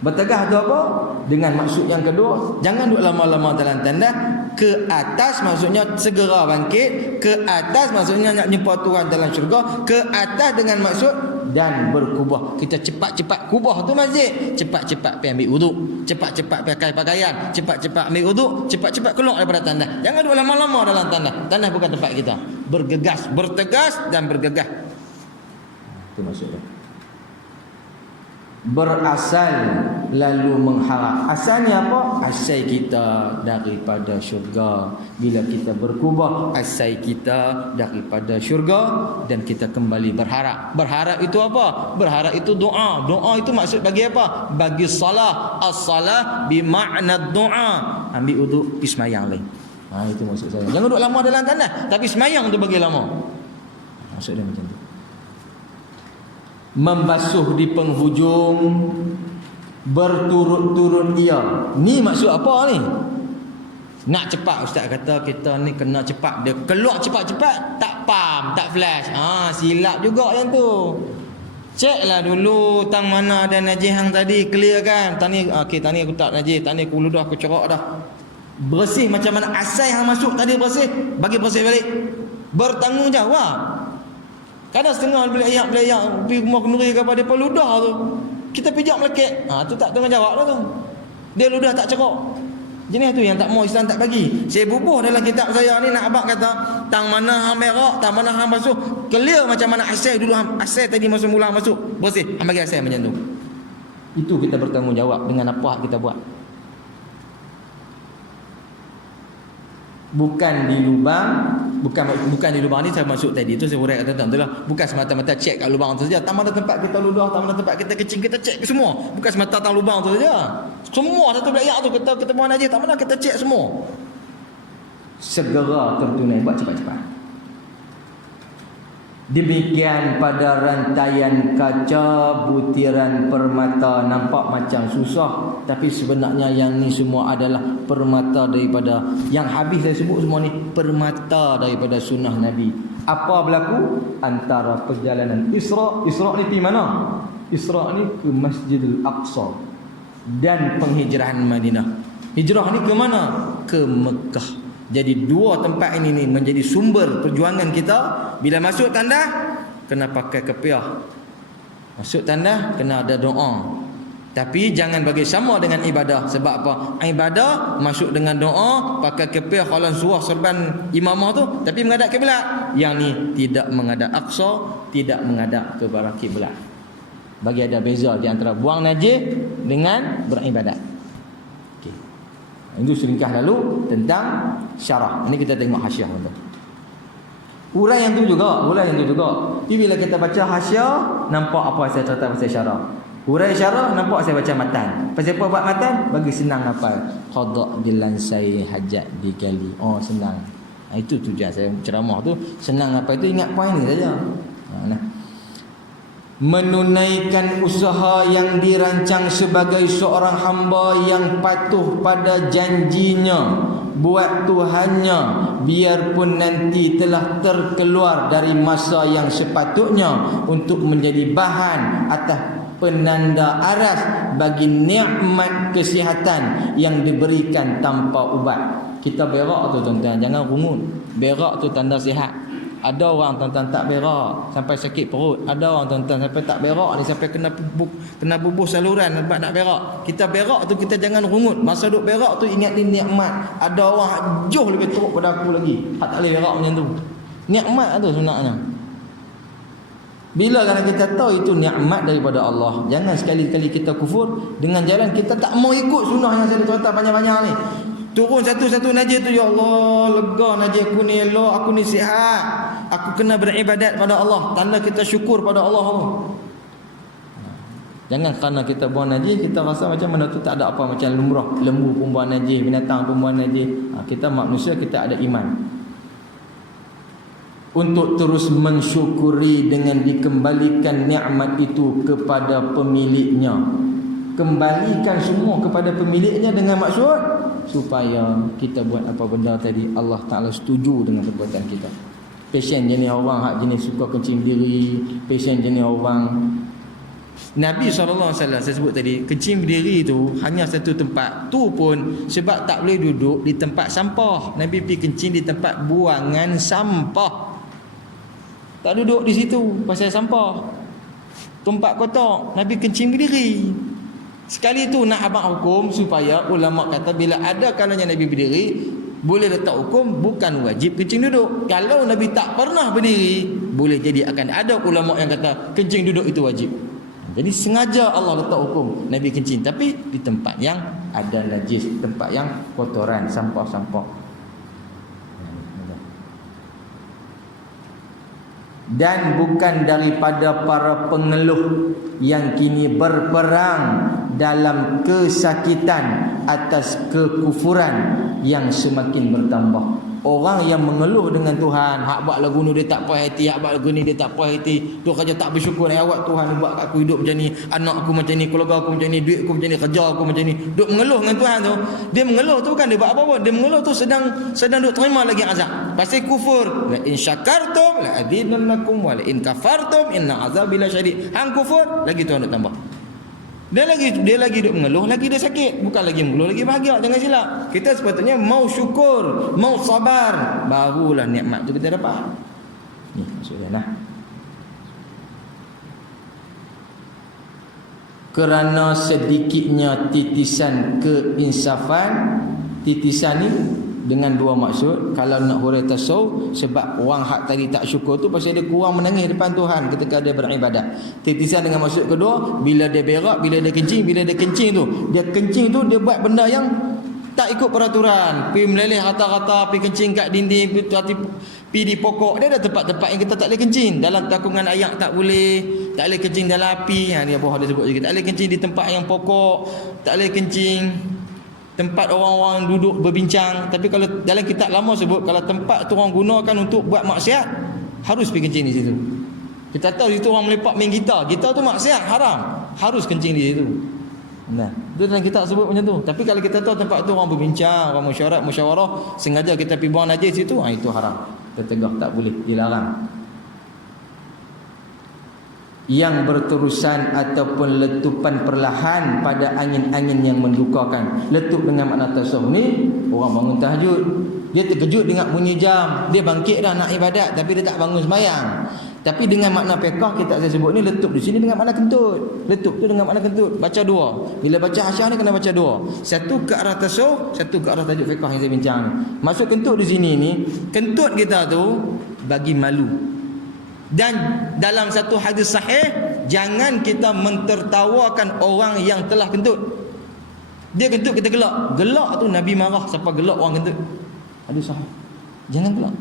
Bertegas tu apa? Dengan maksud yang kedua, jangan duduk lama-lama dalam tandas. Ke atas maksudnya segera bangkit. Ke atas maksudnya nak jumpa Tuhan dalam syurga. Ke atas dengan maksud dan berkubah. Kita cepat-cepat kubah tu masjid. Cepat-cepat pergi ambil wuduk. Cepat-cepat pakai pakaian. Cepat-cepat ambil wuduk. Cepat-cepat keluar daripada tandas. Jangan duduk lama-lama dalam tandas. Tandas bukan tempat kita. Bergegas, bertegas dan bergegas. Itu maksudnya. Berasal lalu mengharap. Asalnya apa? Asal kita daripada syurga. Bila kita berkubah, asal kita daripada syurga dan kita kembali berharap. Berharap itu apa? Berharap itu doa. Doa itu maksud bagi apa? Bagi salah. As-salah bimakna doa. Ambil wuduk, pergi semayang lain. Itu maksud saya. Jangan duduk lama dalam tandas, tapi semayang tu bagi lama. Maksud dia macam tu. Membasuh di penghujung, berturut-turut ia. Ni maksud apa ni? Nak cepat, ustaz kata kita ni kena cepat. Dia keluar cepat-cepat, tak pam, tak flash. Silap juga yang tu. Ceklah dulu tang mana ada najis hang tadi, clear kan? Tani okey, tani aku tak najis, tani aku ludah aku corak dah. Bersih macam mana asal hang masuk tadi bersih, bagi bersih balik. Bertanggungjawab. Kadang setengah belayak pergi rumah kenduri kepada depa ludah tu. Kita pijak melekek. Tu tak tanggungjawab dah tu. Dia ludah tak cerak. Jenis tu yang tak mau Islam tak bagi. Saya bubuh dalam kitab saya ni nak abang kata tang mana hang berak, tang mana hang basuh, clear macam mana asal dulu hang asal tadi masa mula masuk, bersih. Hang bagi asal macam tu. Itu kita bertanggungjawab dengan apa yang kita buat. Bukan di lubang, bukan di lubang ni saya maksud tadi tu saya urai kata tuan-tuan lah. Bukan semata-mata cek kat lubang tu saja. Tak mana tempat kita ludah, tak mana tempat kita kecing, kita cek semua. Bukan semata tang lubang tu saja. Semua satu belayak tu kita buang najis, tak mana kita cek semua. Segera tertunai, buat cepat-cepat. Demikian pada rantaian kaca, butiran permata. Nampak macam susah, tapi sebenarnya yang ni semua adalah permata daripada yang habis saya sebut semua ni, permata daripada sunnah Nabi. Apa berlaku? Antara perjalanan Isra ni pergi mana? Isra ni ke Masjidil Aqsa dan penghijrahan Madinah. Hijrah ni ke mana? Ke Mekah. Jadi dua tempat ini ni menjadi sumber perjuangan kita. Bila masuk tandas kena pakai kepiah. Masuk tandas kena ada doa. Tapi jangan bagi sama dengan ibadah. Sebab apa? Ibadah masuk dengan doa, pakai kepiah, khalan surah, serban imamah tu, tapi menghadap kiblat. Yang ni tidak menghadap Aqsa, tidak menghadap ke barat kiblat. Bagi ada beza di antara buang najis dengan beribadat. Itu seringkah lalu tentang syarah. Ini kita tengok hasyiah tuan. Uraian tu juga. Tapi bila kita baca hasyiah, nampak apa saya cerita pasal syarah. Urai syarah, nampak saya baca matan. Pasal apa buat matan? Bagi senang hafal. Qada' bilansai hajat digali. Senang. Itu tujuan saya ceramah tu. Senang apa itu, ingat poin ni saja. menunaikan usaha yang dirancang sebagai seorang hamba yang patuh pada janjinya buat Tuhannya, biarpun nanti telah terkeluar dari masa yang sepatutnya, untuk menjadi bahan atas penanda aras bagi nikmat kesihatan yang diberikan tanpa ubat. Kita berak tu tuan-tuan, jangan rungut. Berak tu tanda sihat. Ada orang tuan-tuan tak berak sampai sakit perut. Ada orang tuan-tuan sampai tak berak ni, sampai kena bubuh saluran sebab nak berak. Kita berak tu kita jangan rungut. Masa duk berak tu ingat ni nikmat. Ada orang jauh lebih teruk pada aku lagi, hak tak boleh berak macam tu. Nikmat tu sebenarnya. Bila kalau kita tahu itu nikmat daripada Allah, jangan sekali-kali kita kufur dengan jalan kita tak mau ikut sunnah yang saya tuan-tuan banyak-banyak ni. Turun satu-satu najis tu, ya Allah, lega najis aku ni, elok aku ni sihat, aku kena beribadat pada Allah, tanda kita syukur pada Allah. Jangan kerana kita buang najis kita rasa macam mana tu tak ada apa, macam lumrah, lembu pun buang najis, binatang pun buang najis. Kita manusia, kita ada iman. Untuk terus mensyukuri dengan dikembalikan nikmat itu kepada pemiliknya. Kembalikan semua kepada pemiliknya dengan maksud supaya kita buat apa benda tadi Allah Ta'ala setuju dengan perbuatan kita. Pasien jenis orang hak jenis suka kencing diri, pasien jenis orang. Nabi SAW saya sebut tadi, kencing berdiri tu hanya satu tempat. Tu pun sebab tak boleh duduk di tempat sampah. Nabi pergi kencing di tempat buangan sampah. Tak duduk di situ pasal sampah, tempat kotor. Nabi kencing berdiri. Sekali tu nak abang hukum supaya ulama kata bila ada kalanya Nabi berdiri boleh letak hukum bukan wajib kencing duduk. Kalau Nabi tak pernah berdiri, boleh jadi akan ada ulama yang kata kencing duduk itu wajib. Jadi sengaja Allah letak hukum Nabi kencing, tapi di tempat yang ada najis, tempat yang kotoran, sampah-sampah. Dan bukan daripada para pengeluh yang kini berperang dalam kesakitan atas kekufuran yang semakin bertambah. Orang yang mengeluh dengan Tuhan, hak buat lagu ni dia tak puas hati, hak buat lagu ni dia tak puas hati, tu kerja tak bersyukur, awak Tuhan buat aku hidup macam ni, anak aku macam ni, keluarga aku macam ni, duit aku macam ni, kerja aku macam ni. Duk mengeluh dengan Tuhan tu. Dia mengeluh tu bukan dia buat apa-apa, dia mengeluh tu sedang duk terima lagi azab. Pasal kufur. La in syakartum la azidannakum wa la in kafartum inna azabi lasyadid. Hang kufur lagi Tuhan duk tambah. Dia lagi duk mengeluh, lagi dia sakit. Bukan lagi mengeluh, lagi bahagia. Jangan silap. Kita sepatutnya mau syukur, mau sabar, barulah nikmat tu kita dapat. Ni maksudnya lah. Kerana sedikitnya titisan keinsafan, titisan ni dengan dua maksud. Kalau nak hurai tasawuf, sebab orang hak tadi tak syukur tu pasal dia kurang menangis depan Tuhan ketika dia beribadat. Titisan dengan maksud kedua, bila dia berak, bila dia kencing tu, dia buat benda yang tak ikut peraturan. Pergi meleleh rata-rata, pergi kencing kat dinding, pergi di pokok. Dia ada tempat-tempat yang kita tak boleh kencing. Dalam takungan ayak tak boleh, tak boleh kencing dalam api. Ni apa dia sebut juga. Tak boleh kencing di tempat yang pokok, tak boleh kencing tempat orang-orang duduk berbincang. Tapi kalau dalam kitab lama sebut, kalau tempat tu orang gunakan untuk buat maksiat, harus pergi kencing di situ. Kita tahu situ orang melepak main gitar tu maksiat, haram, harus kencing di situ. Nah, itu dalam kitab sebut macam tu. Tapi kalau kita tahu tempat tu orang berbincang, orang musyawarah, sengaja kita pergi buang najis situ, itu haram. Kita tegak, tak boleh, dilarang. Yang berterusan ataupun letupan perlahan pada angin-angin yang mendukakan. Letup dengan makna tasawuf ni, orang bangun tahajud, dia terkejut dengan bunyi jam, dia bangkit dah nak ibadat tapi dia tak bangun sembahyang. Tapi dengan makna fiqh kita saya sebut ni, letup di sini dengan makna kentut. Letup tu dengan makna kentut, baca dua. Bila baca hasyah ni kena baca dua. Satu ke arah tasawuf, satu ke arah tajuk fiqh yang saya bincang ni. Maksud kentut di sini ni, kentut kita tu bagi malu. Dan dalam satu hadis sahih, jangan kita mentertawakan orang yang telah kentut. Dia kentut kita gelak. Gelak tu Nabi marah siapa gelak orang kentut. Hadis sahih. Jangan gelak.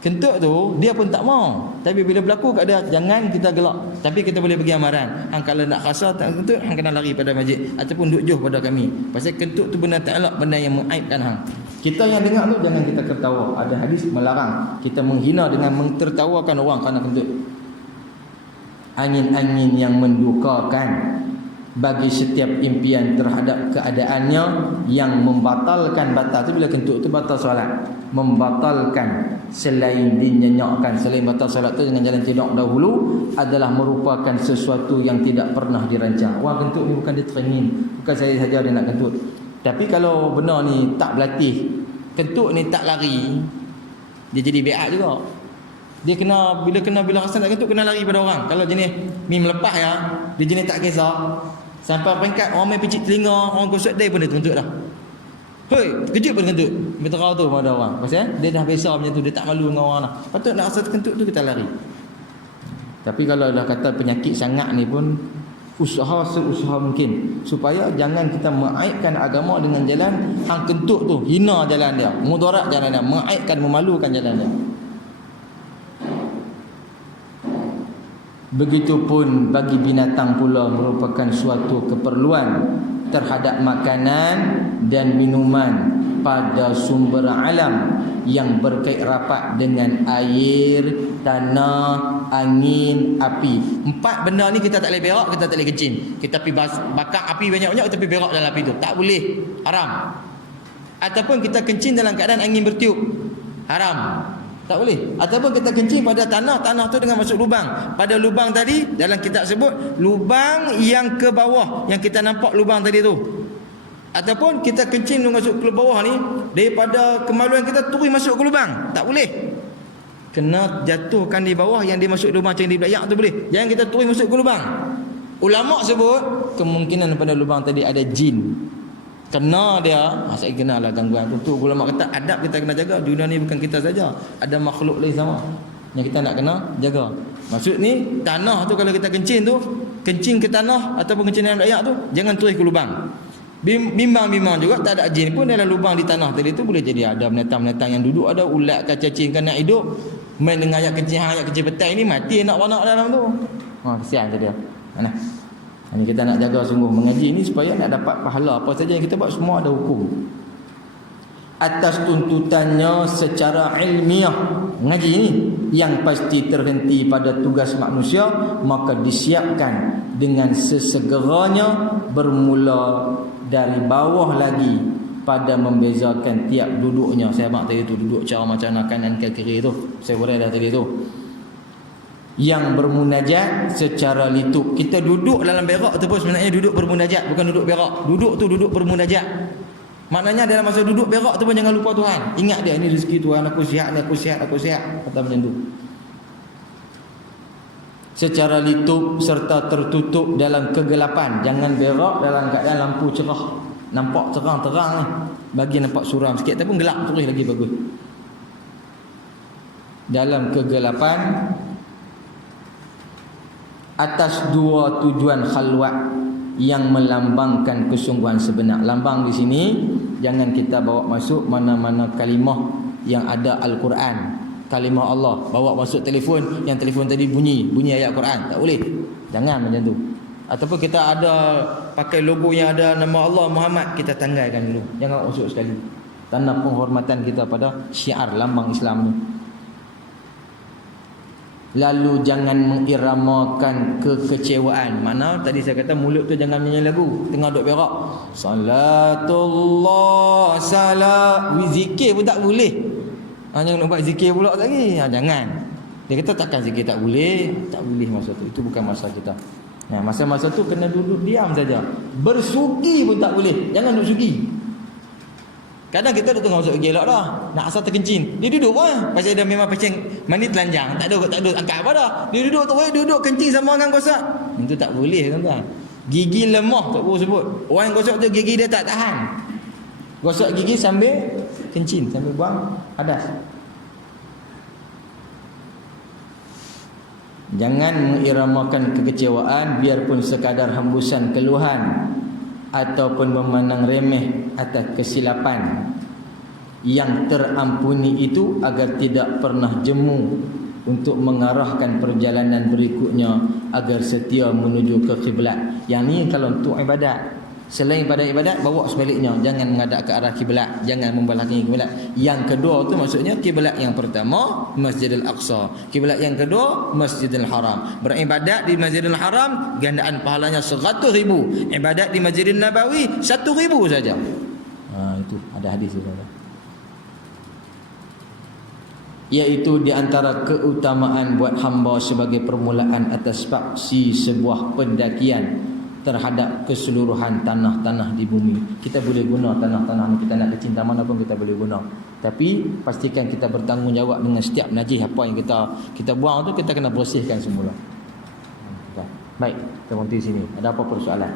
Kentut tu dia pun tak mau. Tapi bila berlaku keadaan, jangan kita gelak. Tapi kita boleh bagi amaran. Hang kalau nak rasa tak kentut, hang kena lari pada masjid ataupun duduk jauh pada kami. Pasal kentut tu benda tak elok, benda yang mengaibkan hang. Kita yang dengar tu jangan kita tertawa. Ada hadis melarang kita menghina dengan mentertawakan orang kerana kentut. angin-angin yang mendukakan bagi setiap impian terhadap keadaannya, yang membatalkan batal tu bila kentut tu batal solat, membatalkan selain dinyenyakkan, selain batal solat tu dengan jalan tidur dahulu adalah merupakan sesuatu yang tidak pernah dirancang. Orang kentut ni bukan dia teringin, bukan saya saja dia nak kentut. Tapi kalau benar ni tak berlatih, kentut ni tak lari, dia jadi beat juga. Dia kena bila rasa nak kentut kena lari pada orang. Kalau jenis ni melepas ya, dia jenis tak kisah. Sampai peringkat orang main picit telinga, orang gosok day pun dia kentut dah. Hei, kejut pun kentut. Berterau tu pada orang. Pasal dia dah biasa macam tu, dia tak malu dengan orang dah. Patut nak rasa kentut tu kita lari. Tapi kalau dah kata penyakit sangat ni pun usaha seusaha mungkin supaya jangan kita mengaibkan agama dengan jalan hang kentut tu, hina jalan dia, mudarat jalan dia, mengaibkan, memalukan jalan dia. Begitupun bagi binatang pula merupakan suatu keperluan terhadap makanan dan minuman pada sumber alam yang berkait rapat dengan air, tanah, angin, api. 4 benda ni kita tak boleh berak, kita tak boleh kencing. Kita pergi bakar api banyak-banyak, kita pergi berak dalam api tu, tak boleh, haram. Ataupun kita kencing dalam keadaan angin bertiup, haram, tak boleh. Ataupun kita kencing pada tanah tu dengan masuk lubang. Pada lubang tadi dalam kitab sebut lubang yang ke bawah, yang kita nampak lubang tadi tu. Ataupun kita kencing masuk ke bawah ni, daripada kemaluan kita turun masuk ke lubang, tak boleh. Kena jatuhkan di bawah, yang dia masuk lubang macam di belayak tu boleh. Jangan kita turun masuk ke lubang. Ulama sebut kemungkinan pada lubang tadi ada jin. Kena dia, saya kenal lah gangguan tu. Ulama kata adab kita kena jaga. Dunia ni bukan kita saja, ada makhluk lain sama yang kita nak kena jaga. Maksud ni tanah tu kalau kita kencing tu, kencing ke tanah ataupun kencing dalam belayak tu, jangan tulis ke lubang. Bimbang-bimbang juga tak ada jin pun dalam lubang di tanah tadi tu, boleh jadi ada binatang-binatang yang duduk, ada ulat ke cacing kan nak hidup, main dengan ayat kecil petai ni mati nak wanak dalam tu. Kesian tu dia. Mana? Ini kita nak jaga sungguh mengaji ni supaya nak dapat pahala. Apa saja yang kita buat semua ada hukum. Atas tuntutannya secara ilmiah, mengaji ni yang pasti terhenti pada tugas manusia, maka disiapkan dengan sesegeranya bermula dari bawah lagi pada membezakan tiap duduknya. Saya abang tadi tu duduk cara macam nak kanan ke kiri tu, saya boleh dah tadi tu. Yang bermunajat secara litub. Kita duduk dalam berak tu pun sebenarnya duduk bermunajat, bukan duduk berak. Duduk tu duduk bermunajat. Maknanya dalam masa duduk berak tu pun jangan lupa Tuhan. Ingat dia, ini rezeki Tuhan, aku sihat ni, aku sihat, aku sihat. Kata macam tu. Secara litub serta tertutup dalam kegelapan. Jangan berak dalam keadaan lampu cerah. Nampak terang-terang ni, bagi nampak suram sikit, tapi gelap terus lagi bagus. Dalam kegelapan atas 2 tujuan khalwat yang melambangkan kesungguhan sebenar. Lambang di sini jangan kita bawa masuk mana-mana kalimah yang ada Al-Quran, kalimah Allah, bawa masuk telefon, yang telefon tadi bunyi ayat Quran, tak boleh. Jangan macam tu. Ataupun kita ada pakai logo yang ada nama Allah Muhammad, kita tanggalkan dulu, jangan masuk sekali. Tanda penghormatan kita pada syiar lambang Islam ni. Lalu jangan mengiramakan kekecewaan. Mana tadi saya kata mulut tu jangan nyanyi lagu tengah duk berak. Salatullah salam, zikir pun tak boleh. Jangan nak buat zikir pula lagi. Jangan. Dia kata takkan zikir tak boleh. Tak boleh masa tu. Itu bukan masa kita. Masa-masa tu kena duduk diam saja. Bersugi pun tak boleh. Jangan duduk sugi. Kadang kita dah tengah masuk gelak dah, nak asal terkencing, dia duduk lah. Pasal dia memang pasien mandi telanjang, tak ada angkat apa dah. Dia duduk tu, duduk kencing sama dengan gosok. Itu tak boleh tuan-tuan. Gigi lemah tak boleh sebut. Orang yang gosok tu gigi dia tak tahan. Gosok gigi sambil kencing, sambil buang hadas. Jangan mengiramakan kekecewaan biarpun sekadar hembusan keluhan ataupun memandang remeh atas kesilapan yang terampuni itu, agar tidak pernah jemu untuk mengarahkan perjalanan berikutnya agar setia menuju ke kiblat. Yang ni kalau untuk ibadat. Selain pada ibadat, bawa sebaliknya, jangan menghadap ke arah kiblat, jangan membelah kiblat. Yang kedua tu maksudnya kiblat yang pertama Masjidil Aqsa, kiblat yang kedua Masjidil Haram. Beribadat di Masjidil Haram gandaan pahalanya 100,000, ibadat di Masjidil Nabawi 1,000 saja. Itu ada hadis itu. Iaitu di antara keutamaan buat hamba sebagai permulaan atas faksi sebuah pendakian terhadap keseluruhan tanah-tanah di bumi. Kita boleh guna tanah-tanah ni, kita nak kecinta mana pun kita boleh guna. Tapi pastikan kita bertanggungjawab dengan setiap najis apa yang kita buang tu, kita kena bersihkan semula. Baik, kita berhenti sini. Ada apa persoalan?